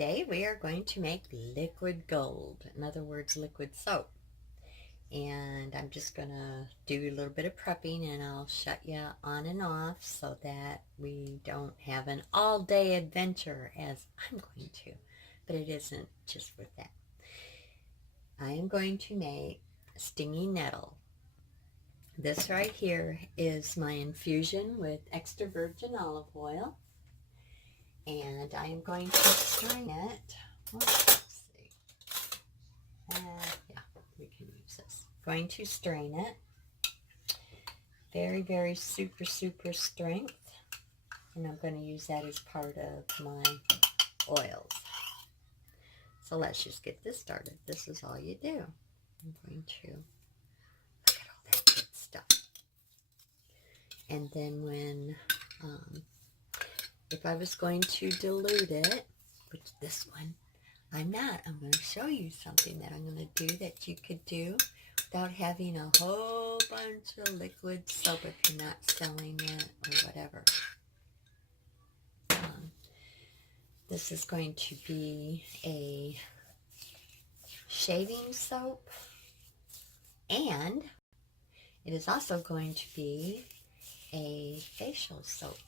Today we are going to make liquid gold, in other words, liquid soap. And I'm just going to do a little bit of prepping and I'll shut you on and off so that we don't have an all-day adventure as I'm going to. But it isn't just with that. I am going to make stingy nettle. This right here is my infusion with extra virgin olive oil. And I am going to strain it. Let's see. Yeah, we can use this. Going to strain it. Very, very super strength. And I'm going to use that as part of my oils. So let's just get this started. This is all you do. I'm going to look at all that good stuff. And then when if I was going to dilute it, which this one, I'm not. I'm going to show you something that I'm going to do that you could do without having a whole bunch of liquid soap if you're not selling it or whatever. This is going to be a shaving soap, and it is also going to be a facial soap.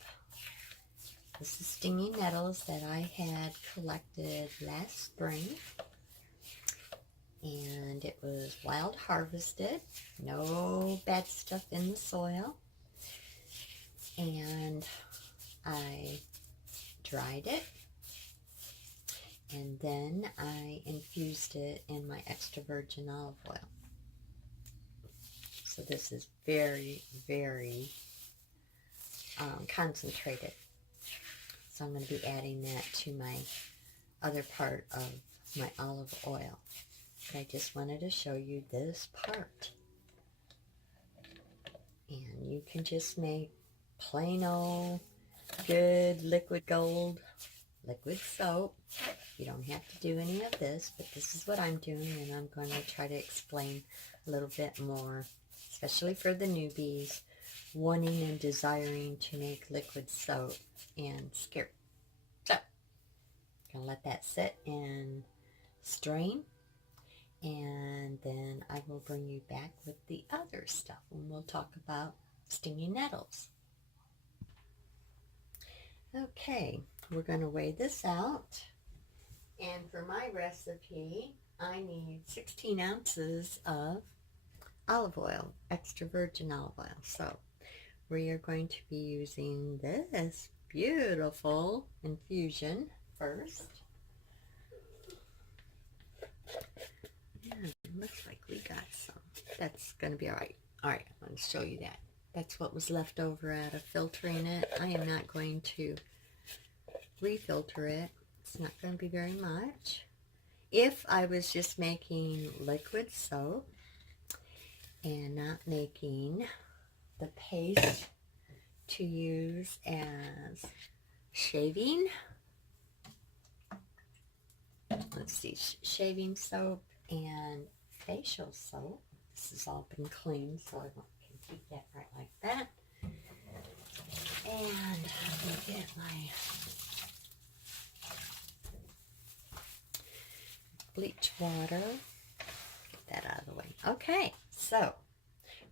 This is stingy nettles that I had collected last spring, and it was wild harvested, no bad stuff in the soil, and I dried it, and then I infused it in my extra virgin olive oil. So this is very, very concentrated. So I'm going to be adding that to my other part of my olive oil. But I just wanted to show you this part. And you can just make plain old good liquid gold, liquid soap. You don't have to do any of this, but this is what I'm doing, and I'm going to try to explain a little bit more, especially for the newbies wanting and desiring to make liquid soap and scared. So, I'm going to let that sit and strain, and then I will bring you back with the other stuff, and we'll talk about stingy nettles. Okay, we're going to weigh this out, and for my recipe, I need 16 ounces of olive oil, extra virgin olive oil. So, we are going to be using this beautiful infusion first. Yeah, looks like we got some. That's going to be all right. All right, I'm going to show you that. That's what was left over out of filtering it. I am not going to refilter it. It's not going to be very much. If I was just making liquid soap and not making the paste to use as shaving, let's see, shaving soap and facial soap. This has all been cleaned, so I can keep that right like that. And let me get my bleach water. Get that out of the way. Okay, so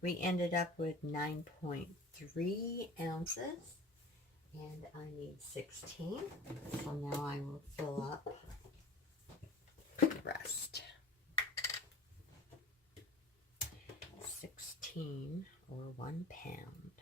we ended up with 9.3 ounces, and I need 16. So now I will fill up the rest. 16 or 1 pound.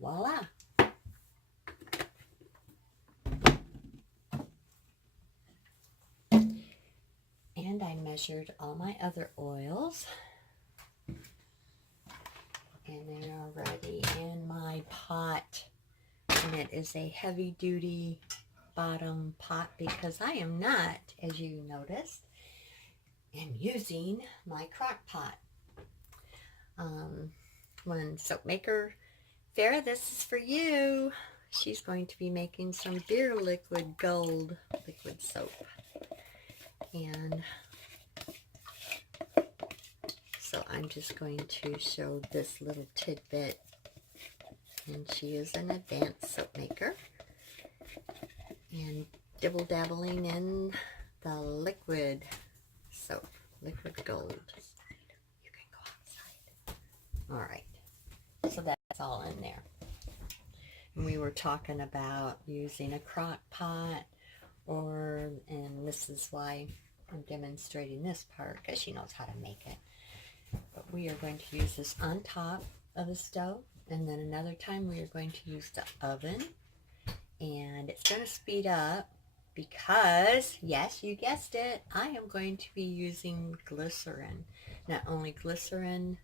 Voila! And I measured all my other oils, and they are already in my pot, and it is a heavy-duty bottom pot because I am not, as you noticed, am using my crock pot. When soap maker Farrah, this is for you. She's going to be making some beer liquid gold liquid soap. And so I'm just going to show this little tidbit. And she is an advanced soap maker. And dibble-dabbling in the liquid soap, liquid gold. You can go outside. All right. So that's all in there. And we were talking about using a crock pot, and this is why I'm demonstrating this part, because she knows how to make it. But we are going to use this on top of the stove, and then another time we are going to use the oven, and it's going to speed up because, yes, you guessed it, I am going to be using glycerin. Not only glycerin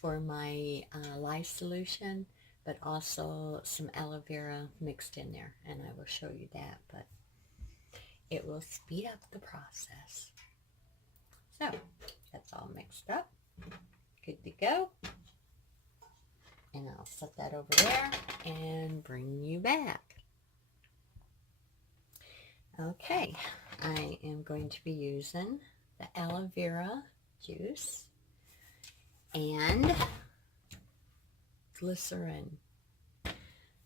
for my lye solution, but also some aloe vera mixed in there, and I will show you that, but it will speed up the process. So that's all mixed up, good to go, and I'll set that over there and bring you back. Okay, I am going to be using the aloe vera juice and glycerin.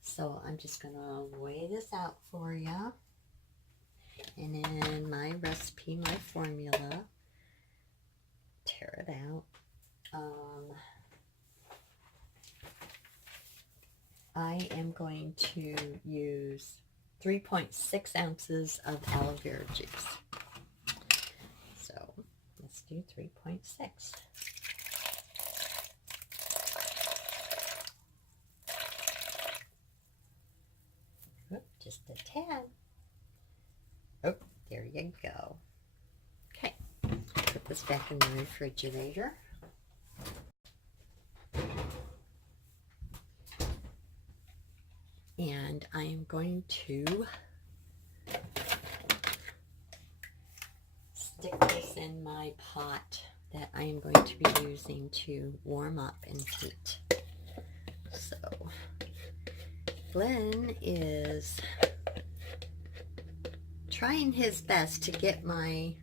So I'm just going to weigh this out for you. And in my recipe, my formula, tear it out. I am going to use 3.6 ounces of aloe vera juice. So let's do 3.6. Just a tad. Oh, there you go. Okay, put this back in the refrigerator. And I am going to stick this in my pot that I am going to be using to warm up and heat. So Glenn is trying his best to get my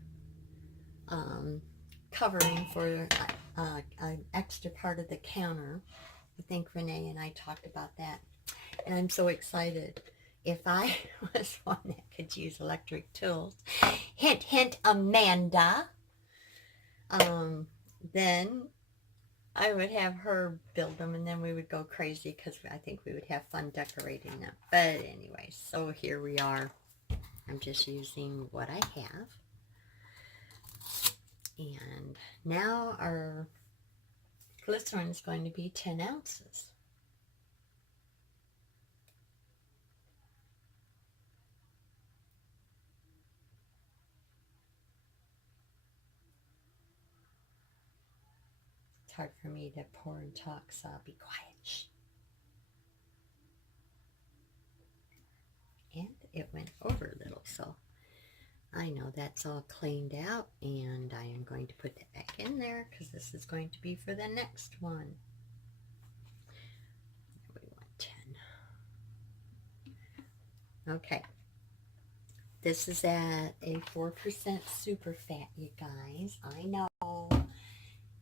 covering for an extra part of the counter. I think Renee and I talked about that. And I'm so excited. If I was one that could use electric tools, hint, hint, Amanda, then I would have her build them, and then we would go crazy because I think we would have fun decorating them. But anyway, so here we are. I'm just using what I have. And now our glycerin is going to be 10 ounces. It's hard for me to pour and talk, so I'll be quiet. Shh. And it went over a little, so I know that's all cleaned out, and I am going to put that back in there because this is going to be for the next one. We want 10. Okay. This is at a 4% super fat, you guys. I know.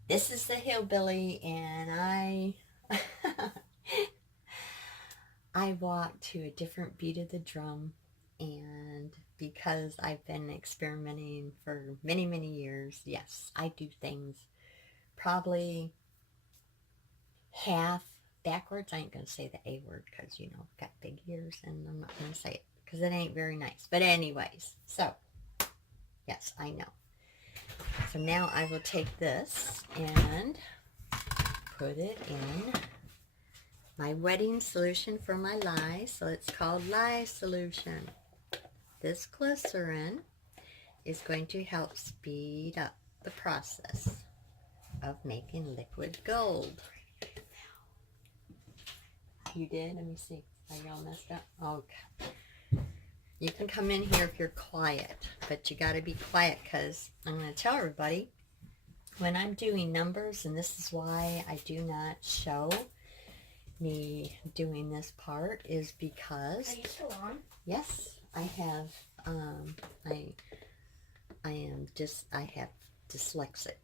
This is the hillbilly, and I walk to a different beat of the drum, and because I've been experimenting for many, many years, yes, I do things probably half backwards. I ain't going to say the A word because, you know, I've got big ears, and I'm not going to say it because it ain't very nice. But anyways, so, yes, I know. So now I will take this and put it in my wetting solution for my lye. So it's called lye solution. This glycerin is going to help speed up the process of making liquid gold. You did? Let me see. Are y'all messed up? Okay. You can come in here if you're quiet, but you got to be quiet because I'm going to tell everybody when I'm doing numbers, and this is why I do not show me doing this part, is because... Are you still on? Yes, I have, I have dyslexic.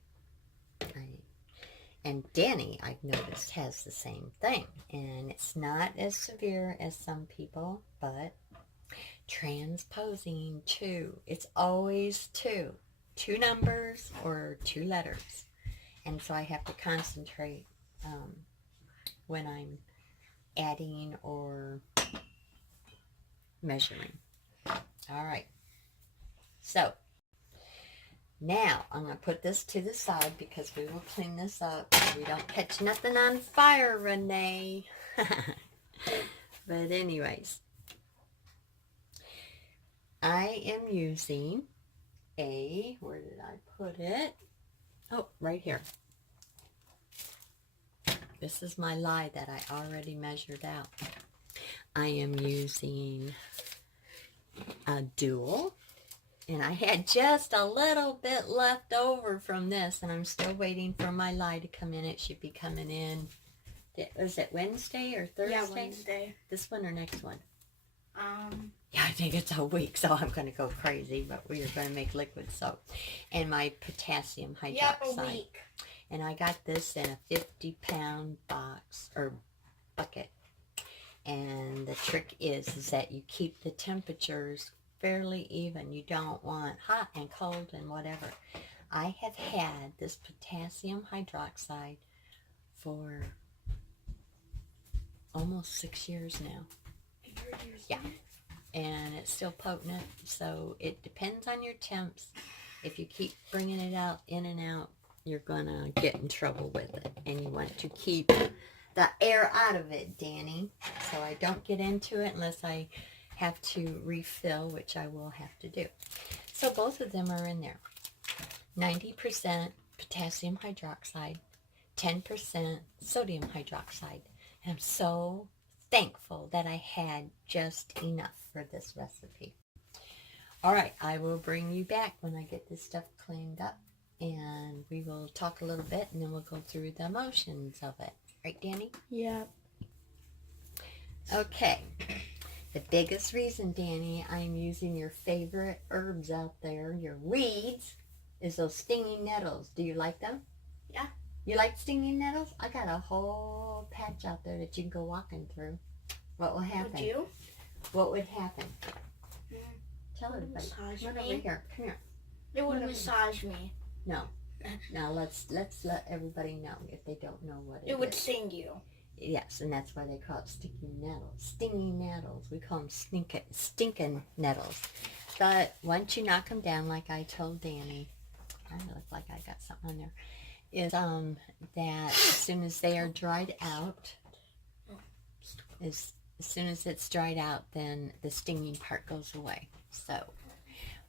And Danny, I've noticed, has the same thing. And it's not as severe as some people, but transposing two. It's always two. Two numbers or two letters. And so I have to concentrate when I'm adding or measuring. All right. So now I'm going to put this to the side because we will clean this up so we don't catch nothing on fire, Renee. But anyways, I am using a, where did I put it? Oh, right here. This is my lye that I already measured out. I am using a dual. And I had just a little bit left over from this, and I'm still waiting for my lye to come in. It should be coming in. Was it Wednesday or Thursday? Yeah, Wednesday. This one or next one? Yeah, I think it's a week, so I'm going to go crazy, but we are going to make liquid soap. And my potassium hydroxide. Yep, a week. And I got this in a 50-pound box, or bucket. And the trick is that you keep the temperatures fairly even. You don't want hot and cold and whatever. I have had this potassium hydroxide for almost 6 years now. Yeah, and it's still potent. So it depends on your temps. If you keep bringing it out in and out, you're gonna get in trouble with it, and you want to keep the air out of it, Danny. So I don't get into it unless I have to refill, which I will have to do. So both of them are in there. 90% potassium hydroxide, 10% sodium hydroxide. And I'm so thankful that I had just enough for this recipe. All right, I will bring you back when I get this stuff cleaned up, and we will talk a little bit, and then we'll go through the motions of it. Right, Danny? Yeah. Okay. The biggest reason, Danny, I'm using your favorite herbs out there, your weeds, is those stinging nettles. Do you like them? Yeah. You like stinging nettles? I got a whole patch out there that you can go walking through. What will happen? Would you? What would happen? Tell everybody. Massage Come me? over here. Come here. It would massage me. No. Now let's let everybody know if they don't know what it is. It would sting you. Yes, and that's why they call it stinging nettles. Stinging nettles. We call them stinking nettles. But once you knock them down, like I told Danny, I look like I got something on there, is that as soon as they are dried out, as soon as it's dried out, then the stinging part goes away. So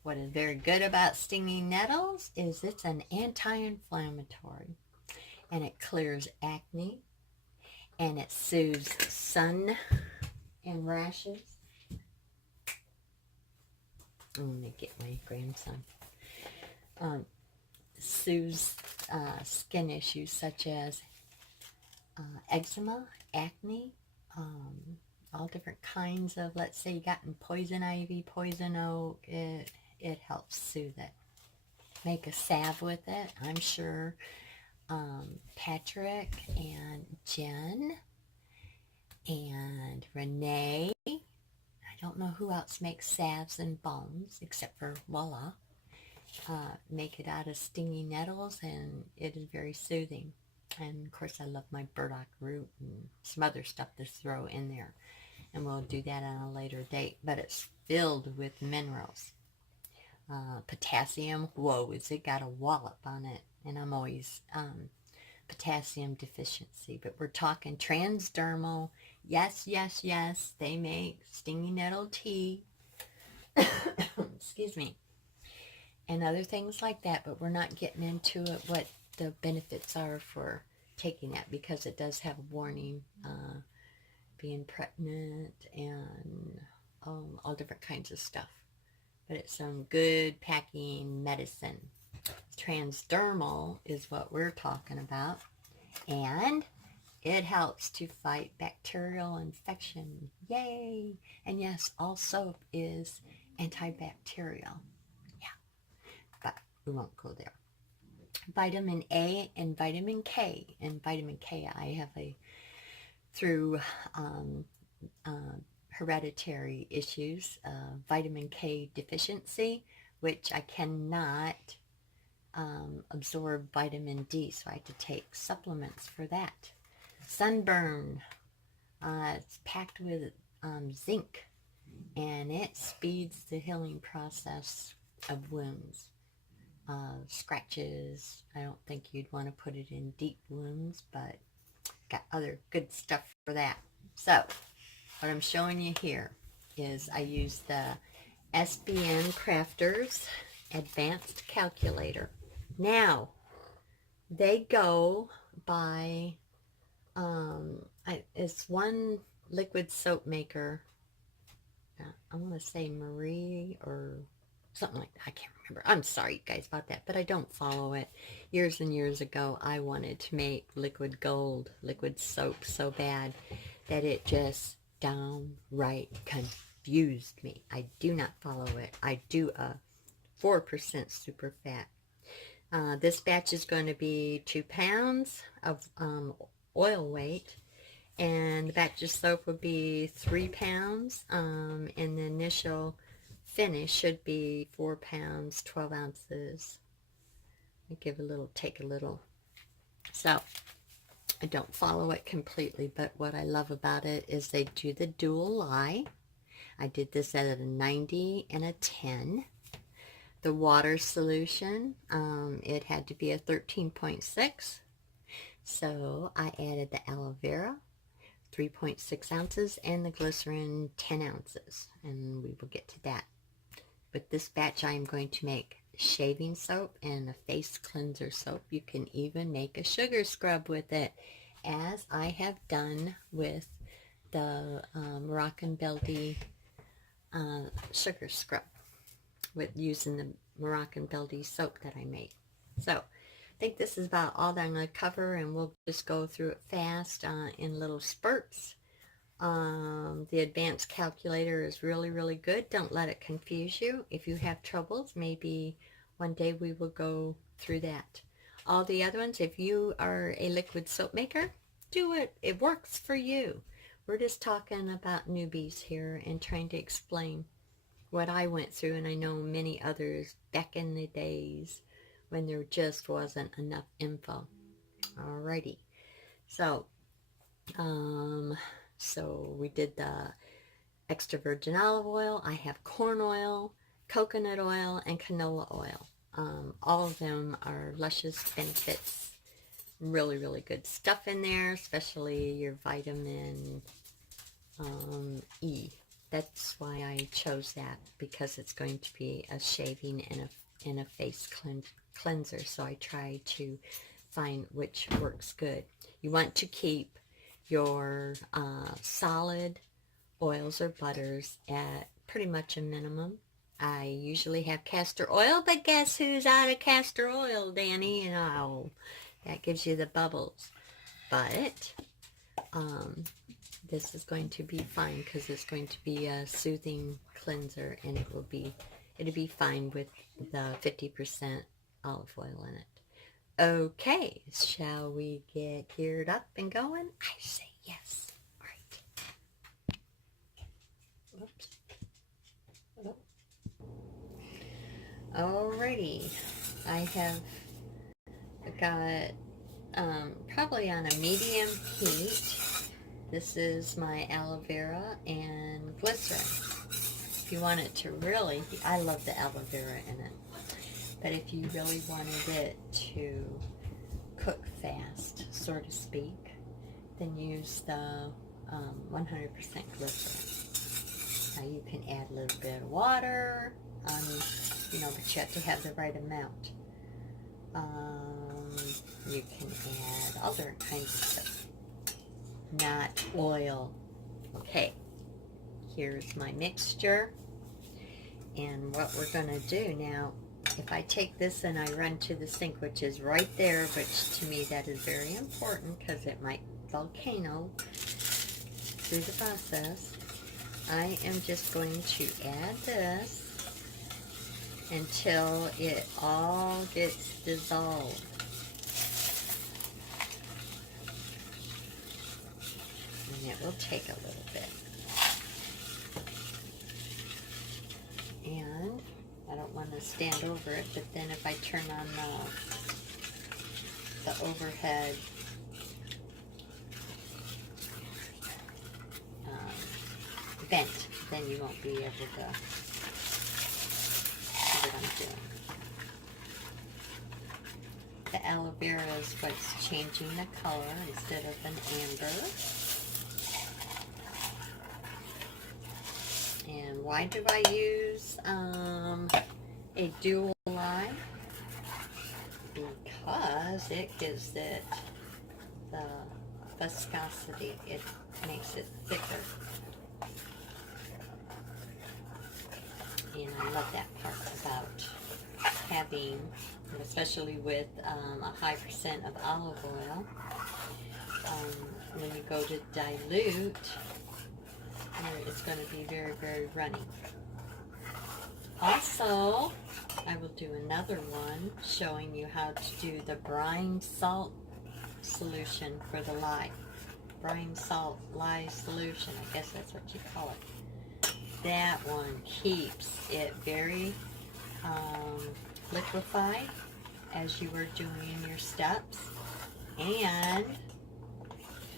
what is very good about stinging nettles is it's an anti-inflammatory, and it clears acne, and it soothes sun and rashes. Let me get my grandson. Soothes skin issues such as eczema, acne, all different kinds of, let's say you gotten poison ivy, poison oak, it helps soothe it. Make a salve with it. I'm sure Patrick and Jen and Renee, I don't know who else makes salves and balms except for Voila, make it out of stinging nettles, and it is very soothing. And of course I love my burdock root and some other stuff to throw in there, and we'll do that on a later date. But it's filled with minerals. Potassium, whoa, is it got a wallop on it, and I'm always potassium deficiency. But we're talking transdermal. Yes, yes, yes, they make stinging nettle tea. Excuse me. And other things like that, but we're not getting into it, what the benefits are for taking that, because it does have a warning, being pregnant and all different kinds of stuff. But it's some good packing medicine. Transdermal is what we're talking about. And it helps to fight bacterial infection. Yay! And yes, all soap is antibacterial. Yeah, but we won't go there. Vitamin A and vitamin K. And vitamin K, I have through hereditary issues, vitamin K deficiency, which I cannot absorb vitamin D, so I have to take supplements for that. Sunburn, it's packed with zinc, and it speeds the healing process of wounds. Scratches, I don't think you'd want to put it in deep wounds, but got other good stuff for that. So what I'm showing you here is I use the SBN Crafters Advanced Calculator. Now, they go by, it's one liquid soap maker. I want to say Marie or something like that. I can't remember. I'm sorry, guys, about that, but I don't follow it. Years and years ago, I wanted to make liquid gold, liquid soap so bad that it just downright confused me. I do not follow it. I do a 4% super fat. This batch is going to be 2 pounds of oil weight, and the batch of soap would be 3 pounds, and the initial finish should be 4 pounds, 12 ounces. I give a little, take a little. So I don't follow it completely, but what I love about it is they do the dual lye. I did this at a 90 and a 10. The water solution, it had to be a 13.6. So I added the aloe vera, 3.6 ounces, and the glycerin, 10 ounces. And we will get to that. With this batch, I am going to make shaving soap and a face cleanser soap. You can even make a sugar scrub with it, as I have done with the Moroccan Beldi sugar scrub, with using the Moroccan Beldi soap that I made. So I think this is about all that I'm going to cover, and we'll just go through it fast in little spurts. The advanced calculator is really, really good. Don't let it confuse you. If you have troubles, maybe one day we will go through that. All the other ones, if you are a liquid soap maker, do it. It works for you. We're just talking about newbies here and trying to explain what I went through, and I know many others back in the days when there just wasn't enough info. Alrighty. So, so we did the extra virgin olive oil. I have corn oil, coconut oil, and canola oil. All of them are luscious benefits. Really, really good stuff in there, especially your vitamin E. That's why I chose that, because it's going to be a shaving and a face cleanser. So I try to find which works good. You want to keep your solid oils or butters at pretty much a minimum. I usually have castor oil, but guess who's out of castor oil, Danny? And oh, that gives you the bubbles. But this is going to be fine, because it's going to be a soothing cleanser, and it'll be fine with the 50% olive oil in it. Okay, shall we get geared up and going? I say yes. All right. Whoops. Oh. Alrighty. I have got probably on a medium heat. This is my aloe vera and glycerin. If you want it to really, I love the aloe vera in it. But if you really wanted it to cook fast, so to speak, then use the 100% glycerin. Now you can add a little bit of water, you know, but you have to have the right amount. You can add all different kinds of stuff. Not oil. Okay. here's my mixture. And what we're going to do now, if I take this and I run to the sink, which is right there, which to me that is very important because it might volcano through the process, I am just going to add this until it all gets dissolved. And it will take a little bit. And I don't want to stand over it, but then if I turn on the overhead vent, then you won't be able to see what I'm doing. The aloe vera is what's changing the color instead of an amber. And why do I use a dual lye? Because it gives it the viscosity. It makes it thicker. And I love that part about having, especially with a high % of olive oil, when you go to dilute, it's going to be very, very runny. Also, I will do another one showing you how to do the brine salt solution for the lye. Brine salt lye solution, I guess that's what you call it. That one keeps it very liquefied as you are doing your steps, and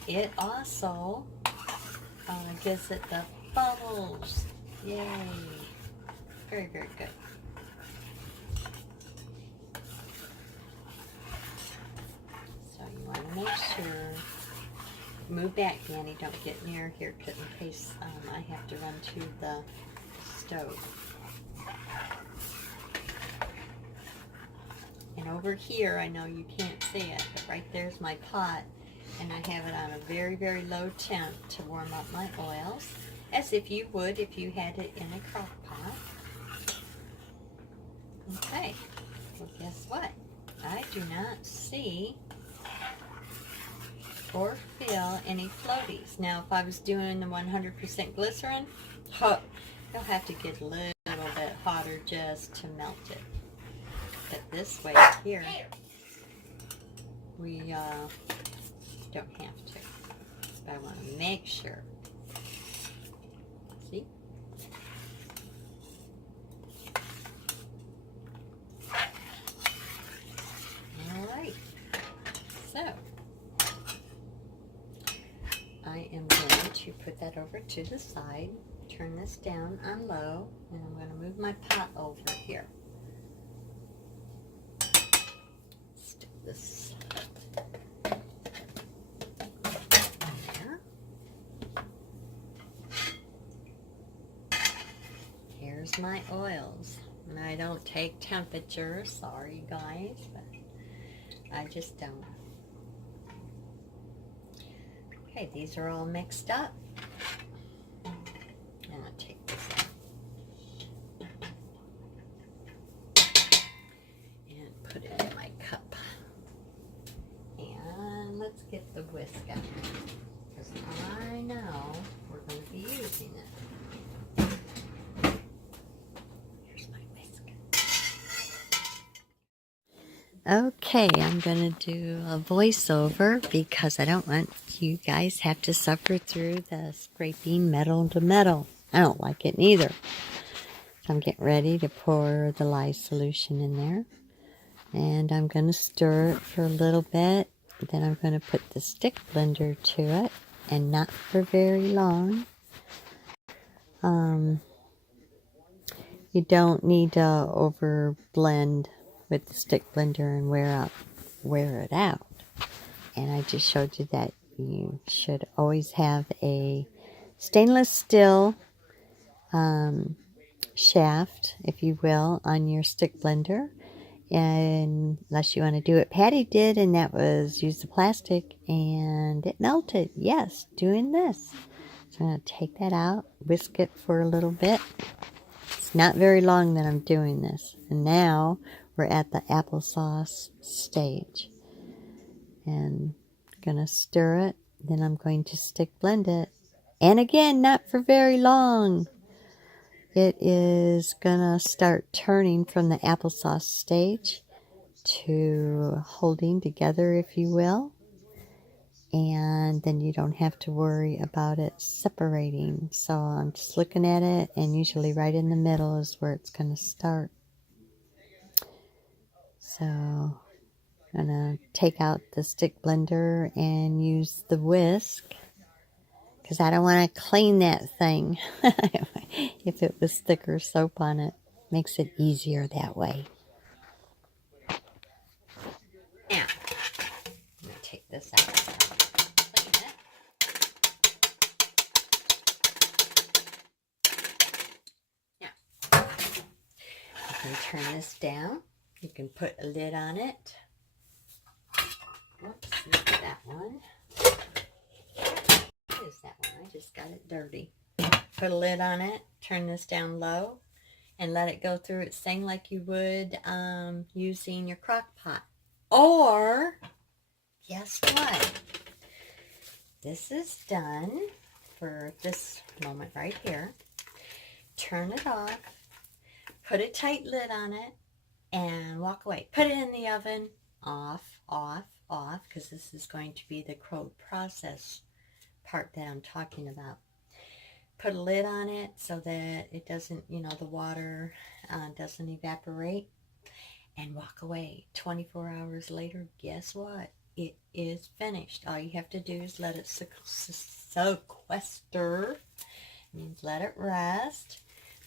it also gives it the bubbles. Yay! Very, very good. So you want to make sure, move back, Danny, don't get near here in case I have to run to the stove. And over here, I know you can't see it, but right there's my pot, and I have it on a very, very low temp to warm up my oils, as if you would if you had it in a crock pot. Okay, well guess what? I do not see or feel any floaties. Now if I was doing the 100% glycerin, you'll have to get a little bit hotter just to melt it. But this way here, we don't have to. But I want to make sure. See? Alright. So, I am going to put that over to the side, turn this down on low, and I'm going to move my pot over here. Stick this there. Here's my oils. And I don't take temperature, sorry guys, but I just don't. Okay, these are all mixed up. And I'll take this out and put it in my cup. And let's get the whisk out, because I know we're going to be using it. Here's my whisk. Okay, I'm going to do a voiceover because I don't want you guys have to suffer through the scraping metal to metal. I don't like it neither. So I'm getting ready to pour the lye solution in there. And I'm going to stir it for a little bit. Then I'm going to put the stick blender to it, and not for very long. You don't need to over blend with the stick blender and wear it out. And I just showed you that you should always have a stainless steel shaft, if you will, on your stick blender. And unless you want to do what Patty did, and that was use the plastic and it melted. Yes, doing this. So I'm going to take that out, whisk it for a little bit. It's not very long that I'm doing this. And now we're at the applesauce stage. And I'm going to stir it. Then I'm going to stick blend it. And again, not for very long. It is going to start turning from the applesauce stage to holding together, if you will. And then you don't have to worry about it separating. So I'm just looking at it, and usually right in the middle is where it's going to start. So I'm going to take out the stick blender and use the whisk, because I don't want to clean that thing. If it was thicker soap on it, makes it easier that way. Now, I'm going to take this out. Clean it. Now, you can turn this down. You can put a lid on it. Whoops, not that one. What is that one? I just got it dirty. Put a lid on it. Turn this down low. And let it go through its thing like you would using your crock pot. Or, guess what? This is done for this moment right here. Turn it off. Put a tight lid on it. And walk away. Put it in the oven. Off, off, off. Because this is going to be the cold process part that I'm talking about. Put a lid on it so that it doesn't, the water doesn't evaporate, and walk away. 24 hours later, guess what? It is finished. All you have to do is let it sequester. Means let it rest,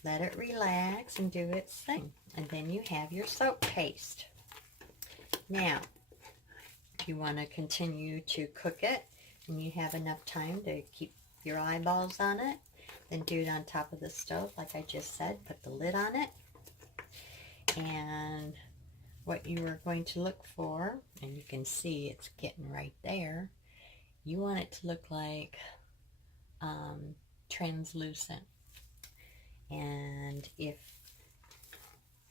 let it relax, and do its thing. And then you have your soap paste. Now, if you want to continue to cook it, and you have enough time to keep your eyeballs on it, then do it on top of the stove, like I just said. Put the lid on it. And what you are going to look for, and you can see it's getting right there, you want it to look like translucent. And I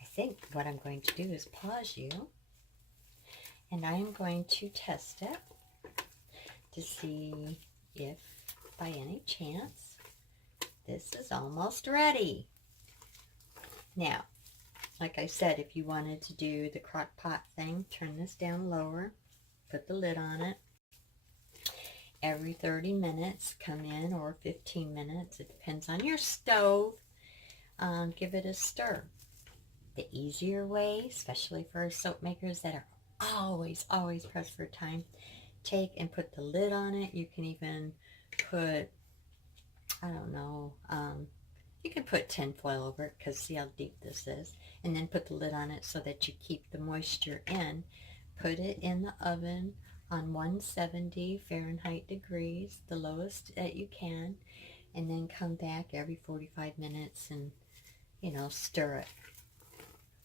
think what I'm going to do is pause you, and I am going to test it to see if by any chance this is almost ready. Now, like I said, if you wanted to do the crock pot thing, turn this down lower, put the lid on it. Every 30 minutes, come in, or 15 minutes, it depends on your stove, give it a stir. The easier way, especially for soap makers that are always pressed for time, take and put the lid on it. You can even put, I don't know, you can put tinfoil over it, because see how deep this is, and then put the lid on it so that you keep the moisture in. Put it in the oven on 170 Fahrenheit degrees, the lowest that you can, and then come back every 45 minutes and, stir it.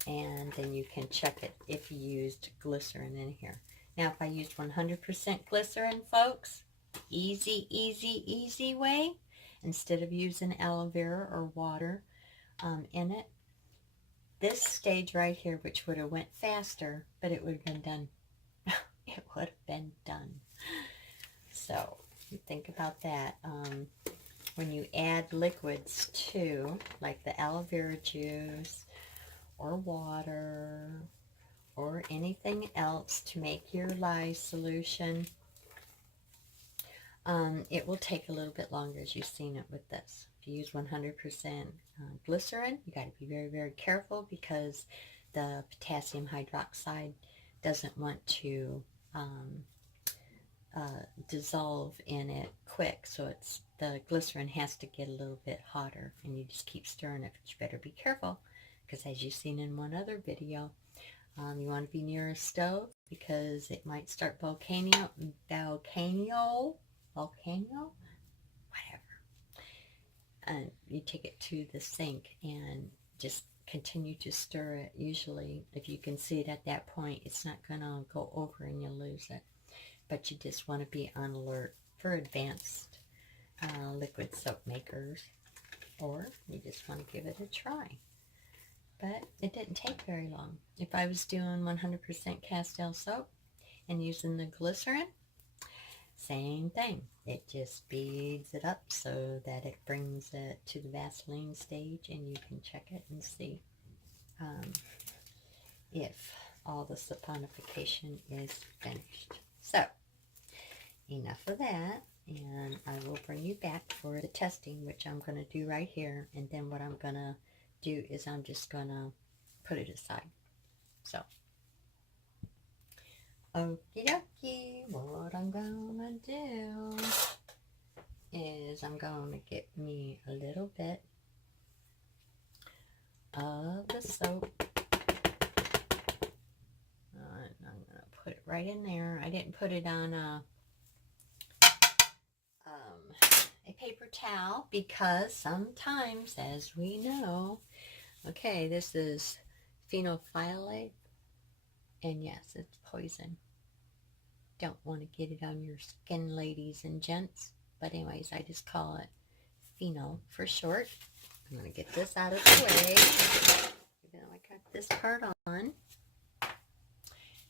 And then you can check it if you used glycerin in here. Now, if I used 100% glycerin, folks, easy way, instead of using aloe vera or water in it, this stage right here, which would have went faster, but it would have been done. It would have been done. So you think about that. When you add liquids too, like the aloe vera juice or water or anything else to make your lye solution, it will take a little bit longer, as you've seen it with this. If you use 100% glycerin, you got to be very careful, because the potassium hydroxide doesn't want to dissolve in it quick, so the glycerin has to get a little bit hotter, and you just keep stirring it. But you better be careful, because as you've seen in one other video, you want to be near a stove, because it might start volcano, whatever. And you take it to the sink and just continue to stir it. Usually, if you can see it at that point, it's not going to go over and you'll lose it. But you just want to be on alert for advanced liquid soap makers, or you just want to give it a try. But it didn't take very long. If I was doing 100% Castile soap and using the glycerin, same thing. It just speeds it up so that it brings it to the Vaseline stage, and you can check it and see if all the saponification is finished. So, enough of that, and I will bring you back for the testing, which I'm going to do right here, and then what I'm going to do is I'm just going to put it aside. So, okie dokie, what I'm going to do is I'm going to get me a little bit of the soap. I'm going to put it right in there. I didn't put it on a paper towel because sometimes, as we know, okay, this is phenolphthaleate, and yes, it's poison. Don't want to get it on your skin, ladies and gents. But anyways, I just call it phenol for short. I'm going to get this out of the way. Even though I cut this part on. I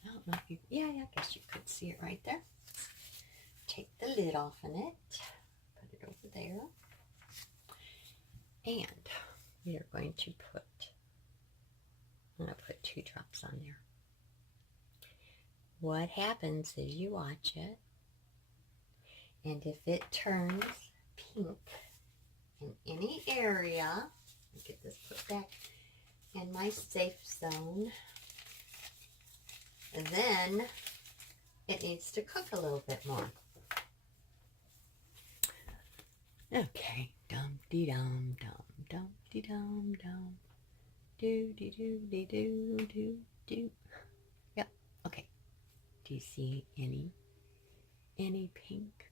don't know if you, yeah, I guess you could see it right there. Take the lid off on it. Put it over there. And we are going to put, I'm going to put 2 drops on there. What happens is you watch it, and if it turns pink in any area, I'll get this put back in my safe zone, and then it needs to cook a little bit more. Okay, dum-de-dum, dum-dum-de-dum-dum, do-de-do-de-do-do-do. Yep, okay. Do you see any pink?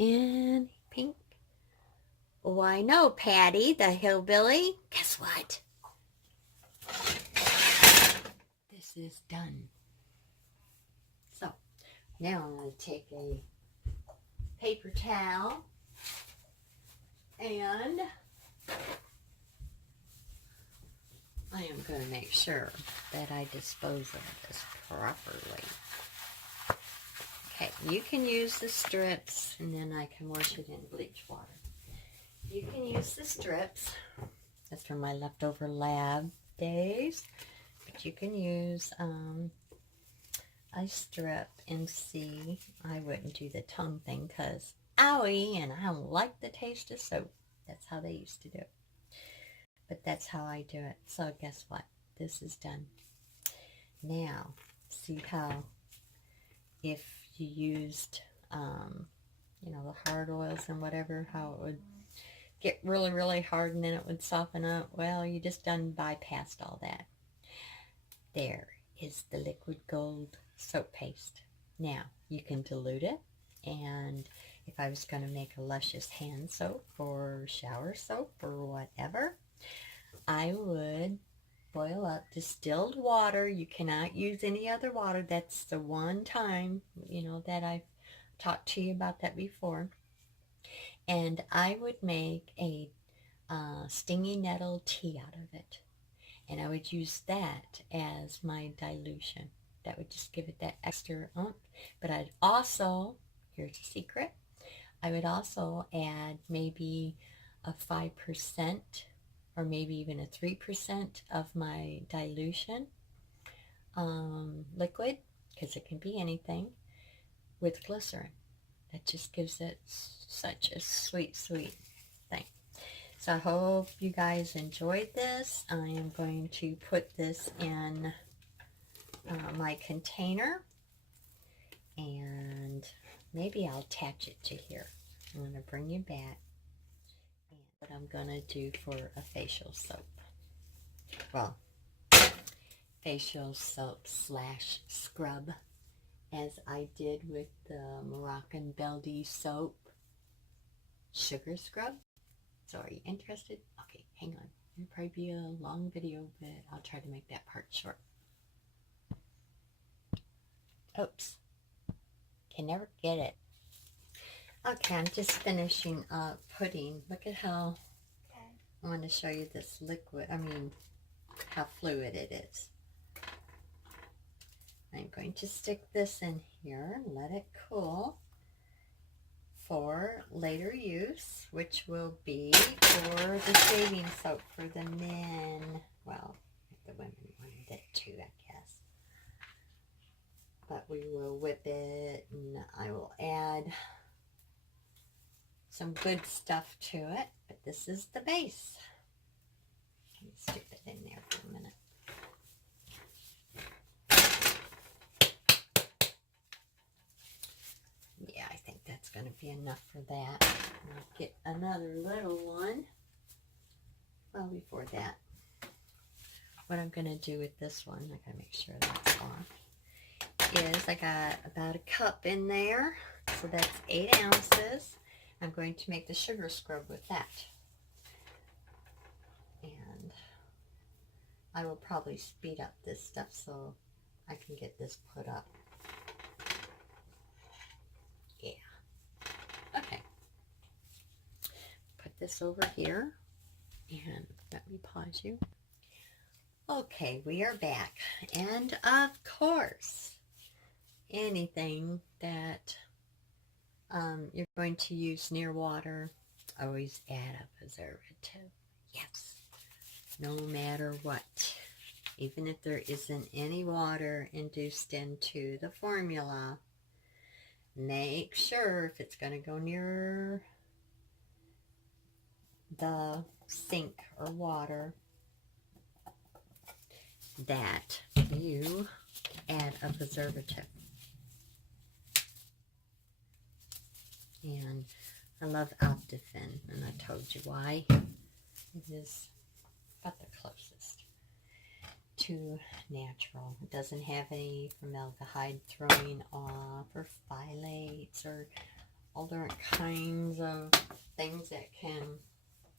Any pink? Why no, Patty, the hillbilly. Guess what? This is done. So, now I'm going to take a paper towel and I am going to make sure that I dispose of this properly. Okay, you can use the strips, and then I can wash it in bleach water. You can use the strips. That's from my leftover lab days. But you can use a strip and see. I wouldn't do the tongue thing because owie, and I don't like the taste of soap. That's how they used to do it. But that's how I do it. So guess what? This is done. Now, see how if you used, you know, the hard oils and whatever, how it would get really, really hard and then it would soften up. Well, you just done bypassed all that. There is the liquid gold soap paste. Now, you can dilute it, and if I was going to make a luscious hand soap or shower soap or whatever, I would boil up distilled water. You cannot use any other water. That's the one time, you know, that I've talked to you about that before. And I would make a stingy nettle tea out of it. And I would use that as my dilution. That would just give it that extra oomph. But I'd also, here's a secret, I would also add maybe a 5% or maybe even a 3% of my dilution liquid, because it can be anything, with glycerin. That just gives it such a sweet, sweet thing. So I hope you guys enjoyed this. I am going to put this in my container, and maybe I'll attach it to here. I'm going to bring you back. And what I'm going to do for a facial soap. Well, facial soap / scrub, as I did with the Moroccan Beldi soap sugar scrub. So are you interested? Okay, hang on. It'll probably be a long video, but I'll try to make that part short. Oops. Can never get it. Okay, I'm just finishing up putting, look at how, Okay. I want to show you this liquid, how fluid it is. I'm going to stick this in here and let it cool for later use, which will be for the shaving soap for the men. Well, the women wanted it too, I guess. But we will whip it, and I will add some good stuff to it. But this is the base. Let me stick it in there for a minute. Yeah, I think that's going to be enough for that. I'll get another little one. Well, before that, what I'm going to do with this one, I got to make sure that's off, is I got about a cup in there. So that's 8 ounces. I'm going to make the sugar scrub with that. And I will probably speed up this stuff so I can get this put up. Yeah. Okay. Put this over here. And let me pause you. Okay, we are back. And of course, anything that you're going to use near water, always add a preservative. Yes, no matter what. Even if there isn't any water induced into the formula, make sure if it's going to go near the sink or water that you add a preservative. And I love Optifin, and I told you why. It is about the closest to natural. It doesn't have any formaldehyde throwing off or phthalates or all different kinds of things that can,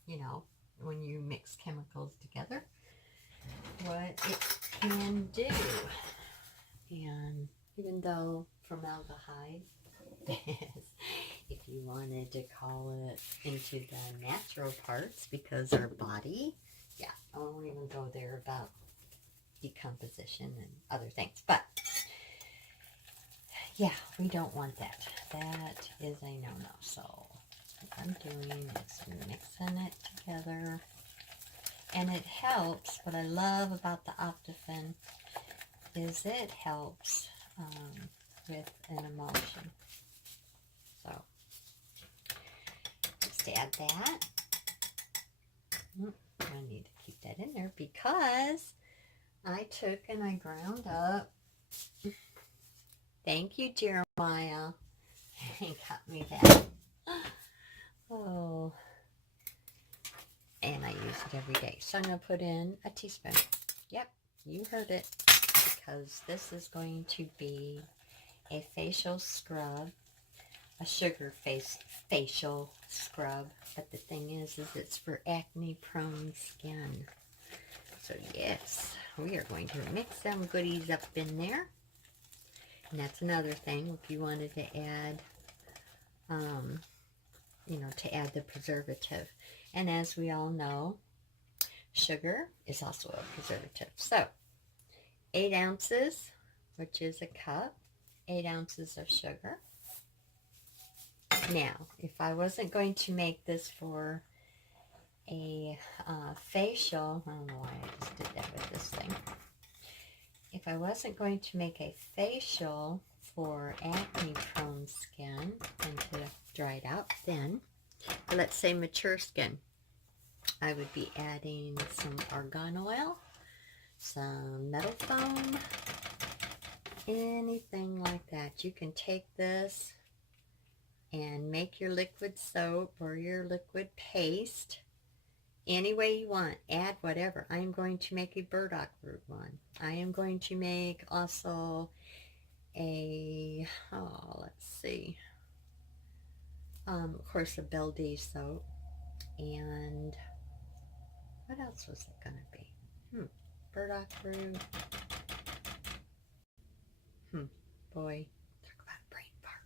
you know, when you mix chemicals together, what it can do. And even though formaldehyde is, if you wanted to call it into the natural parts, because our body, yeah, I won't even go there about decomposition and other things, but yeah, we don't want that. That is a no-no. So what I'm doing is mixing it together, and it helps. What I love about the Optifin is it helps with an emulsion. So just add that. I need to keep that in there because I took and I ground up. Thank you, Jeremiah. He got me that. Oh. And I use it every day. So I'm going to put in a teaspoon. Yep, you heard it. Because this is going to be a facial scrub. A sugar facial scrub. But the thing is it's for acne-prone skin. So yes, we are going to mix some goodies up in there. And that's another thing, if you wanted to add, you know, to add the preservative. And as we all know, sugar is also a preservative. So, 8 ounces, which is a cup, 8 ounces of sugar. Now, if I wasn't going to make this for a facial, I don't know why I just did that with this thing. If I wasn't going to make a facial for acne-prone skin and to dry it out thin, or let's say mature skin, I would be adding some argan oil, some nettle foam, anything like that. You can take this and make your liquid soap or your liquid paste any way you want. Add whatever. I am going to make a burdock root one. I am going to make also a, let's see, of course a Belle soap. And what else was it going to be? Burdock root. Boy, talk about a brain fart.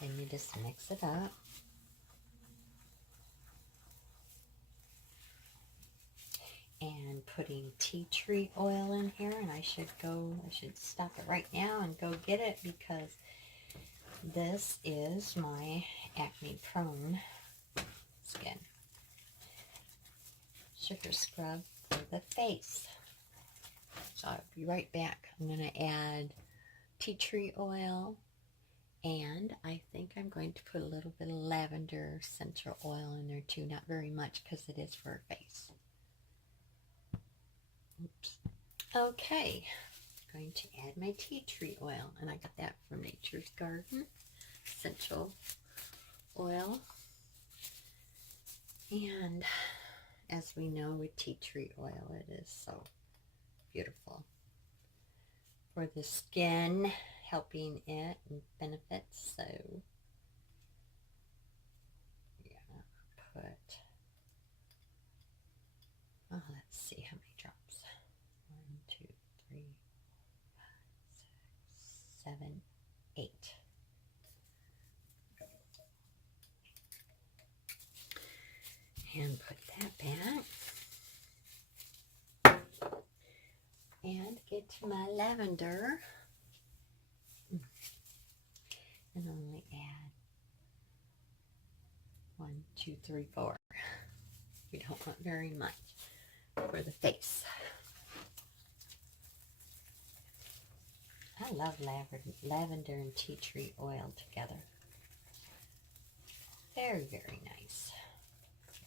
Then you just mix it up. And putting tea tree oil in here, and I should stop it right now and go get it, because this is my acne prone skin. Sugar scrub for the face. So I'll be right back. I'm going to add tea tree oil, and I think I'm going to put a little bit of lavender essential oil in there too. Not very much, because it is for a face. Oops. Okay, I'm going to add my tea tree oil, and I got that from Nature's Garden, essential oil. And as we know, with tea tree oil, it is so beautiful for the skin, helping it and benefits. So yeah, put, oh, let's see how many drops. 1, 2, 3, 5, 6, 7, 8. And put that back. And get to my lavender. And only add 1, 2, 3, 4. We don't want very much for the face. I love lavender and tea tree oil together. Very, very nice.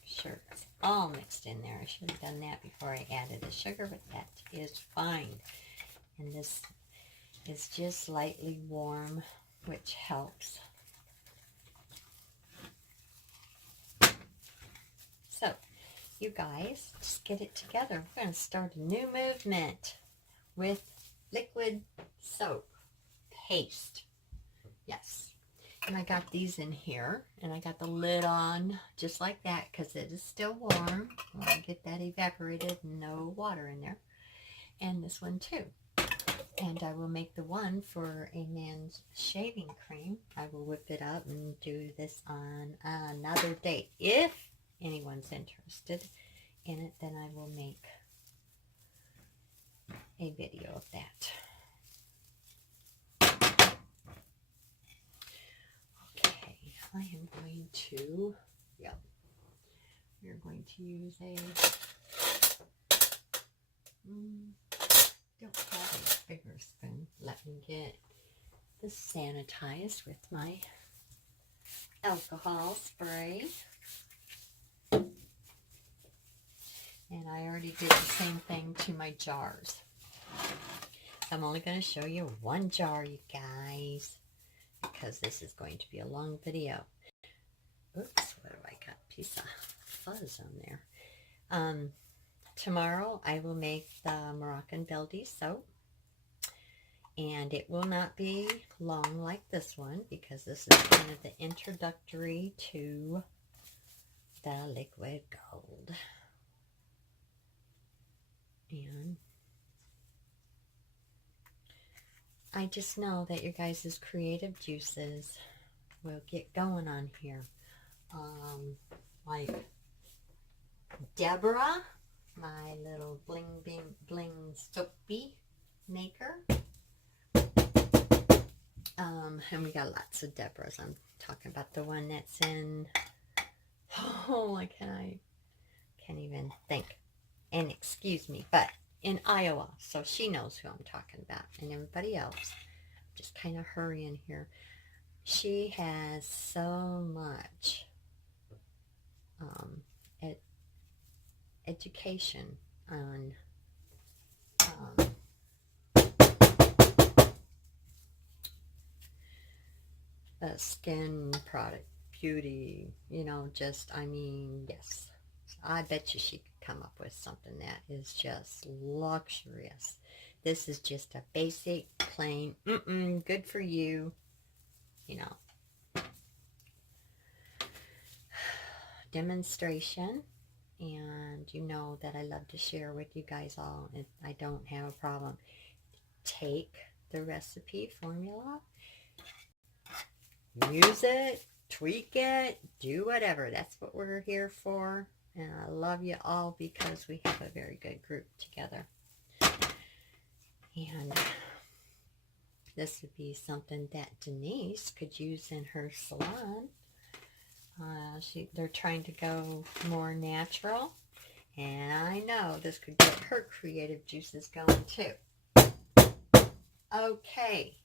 Sure, it's all mixed in there. I should have done that before I added the sugar, but that is fine. And this is just lightly warm, which helps. So, you guys, just get it together. We're going to start a new movement with liquid soap paste. Yes. And I got these in here, and I got the lid on just like that, because it is still warm. I'll get that evaporated and no water in there. And this one too. And I will make the one for a man's shaving cream. I will whip it up and do this on another date. If anyone's interested in it, then I will make a video of that. I am going to, we're going to use a, don't have a bigger spoon. Let me get this sanitized with my alcohol spray. And I already did the same thing to my jars. I'm only going to show you one jar, you guys, because this is going to be a long video. Oops, what have I got? Piece of fuzz on there. Tomorrow I will make the Moroccan Beldi soap. And it will not be long like this one, because this is kind of the introductory to the liquid gold. And I just know that your guys' creative juices will get going on here. Like Deborah, my little bling bling soapy maker. And we got lots of Deborahs. I'm talking about the one that's in, oh, I can't even think. And excuse me, but in Iowa, so she knows who I'm talking about. And everybody else, just kind of hurrying here. She has so much education on skin product, beauty, you know, just, I mean, yes. I bet you she could come up with something that is just luxurious. This is just a basic, plain, good for you, you know, demonstration. And you know that I love to share with you guys all, and I don't have a problem. Take the recipe formula, use it, tweak it, do whatever. That's what we're here for. And I love you all because we have a very good group together. And this would be something that Denise could use in her salon. They're trying to go more natural. And I know this could get her creative juices going too. Okay.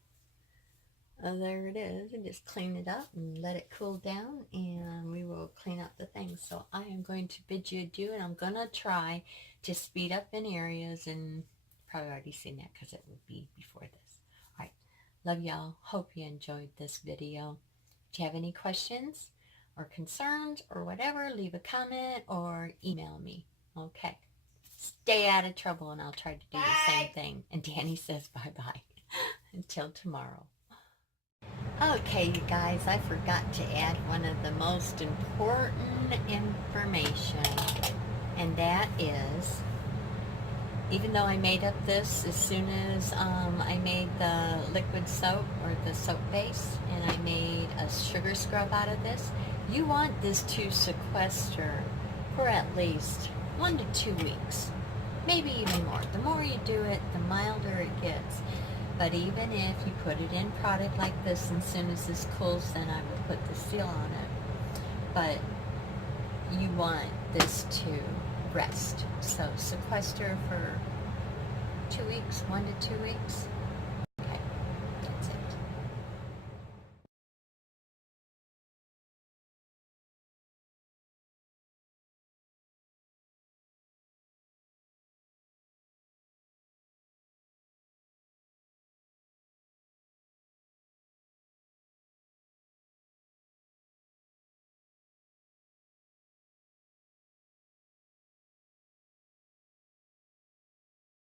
There it is. And just clean it up and let it cool down, and we will clean up the things. So I am going to bid you adieu, and I'm going to try to speed up in areas, and probably already seen that because it will be before this. All right. Love y'all. Hope you enjoyed this video. If you have any questions or concerns or whatever, leave a comment or email me. Okay. Stay out of trouble, and I'll try to do the same thing. And Danny says bye-bye. Until tomorrow. Okay, you guys, I forgot to add one of the most important information, and that is, even though I made up this as soon as I made the liquid soap or the soap base, and I made a sugar scrub out of this, you want this to sequester for at least 1 to 2 weeks, maybe even more. The more you do it, the milder it gets. But even if you put it in product like this, and as soon as this cools, then I will put the seal on it. But you want this to rest. So sequester for 2 weeks, 1 to 2 weeks.